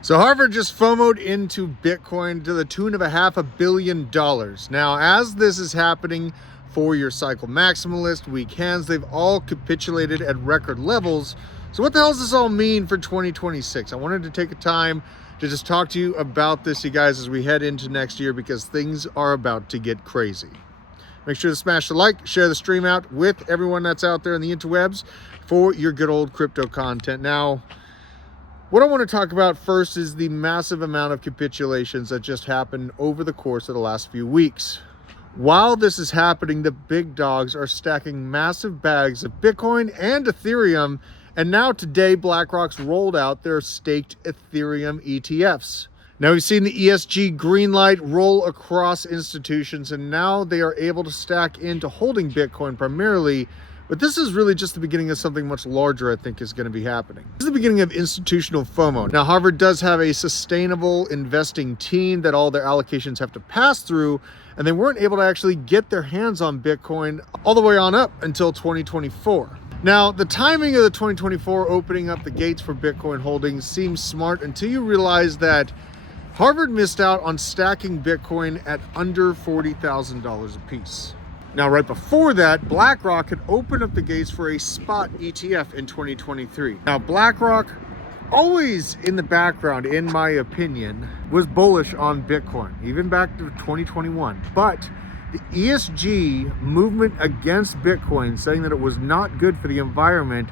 So Harvard just FOMO'd into Bitcoin to the tune of $500 million. Now, as this is happening for your cycle maximalist, weak hands, they've all capitulated at record levels. So what the hell does this all mean for 2026? I wanted to take a time to just talk to you about this, you guys, as we head into next year, because things are about to get crazy. Make sure to smash the like, share the stream out with everyone that's out there in the interwebs for your good old crypto content. Now, what I want to talk about first is the massive amount of capitulations that just happened over the course of the last few weeks. While this is happening, the big dogs are stacking massive bags of Bitcoin and Ethereum, and now today BlackRock's rolled out their staked Ethereum ETFs. Now we've seen the ESG green light roll across institutions, and now they are able to stack into holding Bitcoin primarily. But this is really just the beginning of something much larger, I think, is going to be happening. This is the beginning of institutional FOMO. Now, Harvard does have a sustainable investing team that all their allocations have to pass through, and they weren't able to actually get their hands on Bitcoin all the way on up until 2024. Now, the timing of the 2024 opening up the gates for Bitcoin holdings seems smart until you realize that Harvard missed out on stacking Bitcoin at under $40,000 a piece. Now, right before that, BlackRock had opened up the gates for a spot ETF in 2023. Now, BlackRock, always in the background, in my opinion, was bullish on Bitcoin, even back to 2021. But the ESG movement against Bitcoin, saying that it was not good for the environment,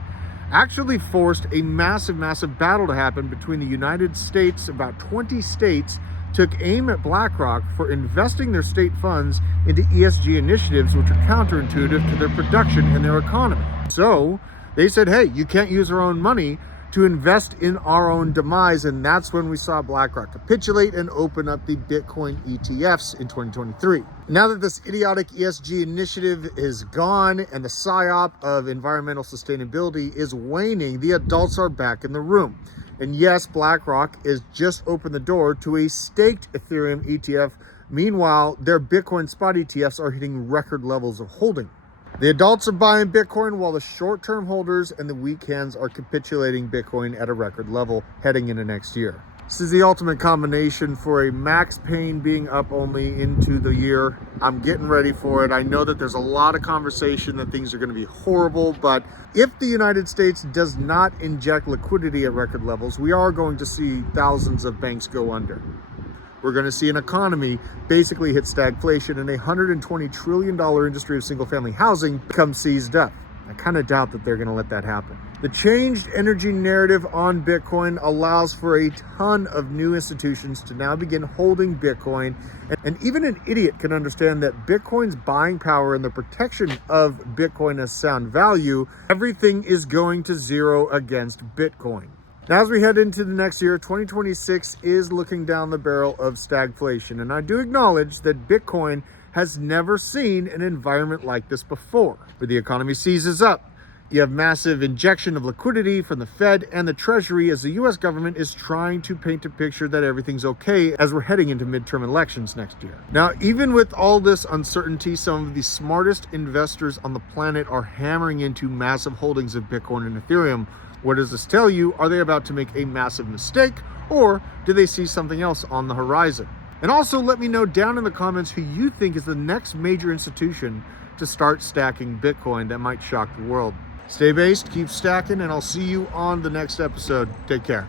actually forced a massive battle to happen between the United States. About 20 states took aim at BlackRock for investing their state funds into ESG initiatives, which are counterintuitive to their production and their economy. So they said, hey, you can't use our own money to invest in our own demise. And that's when we saw BlackRock capitulate and open up the Bitcoin ETFs in 2023. Now that this idiotic ESG initiative is gone and the psyop of environmental sustainability is waning, the adults are back in the room. And yes, BlackRock has just opened the door to a staked Ethereum ETF. Meanwhile, their Bitcoin spot ETFs are hitting record levels of holding. The adults are buying Bitcoin while the short-term holders and the weak hands are capitulating Bitcoin at a record level heading into next year. This is the ultimate combination for a max pain being up only into the year. I'm getting ready for it. I know that there's a lot of conversation that things are going to be horrible, but if the United States does not inject liquidity at record levels, we are going to see thousands of banks go under. We're going to see an economy basically hit stagflation and a $120 trillion industry of single-family housing become seized up. I kind of doubt that they're going to let that happen. The changed energy narrative on Bitcoin allows for a ton of new institutions to now begin holding Bitcoin. And even an idiot can understand that Bitcoin's buying power and the protection of Bitcoin as sound value, everything is going to zero against Bitcoin. Now, as we head into the next year, 2026 is looking down the barrel of stagflation. And I do acknowledge that Bitcoin has never seen an environment like this before, where the economy seizes up. You have massive injection of liquidity from the Fed and the Treasury as the US government is trying to paint a picture that everything's okay as we're heading into midterm elections next year. Now, even with all this uncertainty, some of the smartest investors on the planet are hammering into massive holdings of Bitcoin and Ethereum. What does this tell you? Are they about to make a massive mistake, or do they see something else on the horizon? And also let me know down in the comments who you think is the next major institution to start stacking Bitcoin that might shock the world. Stay based, keep stacking, and I'll see you on the next episode. Take care.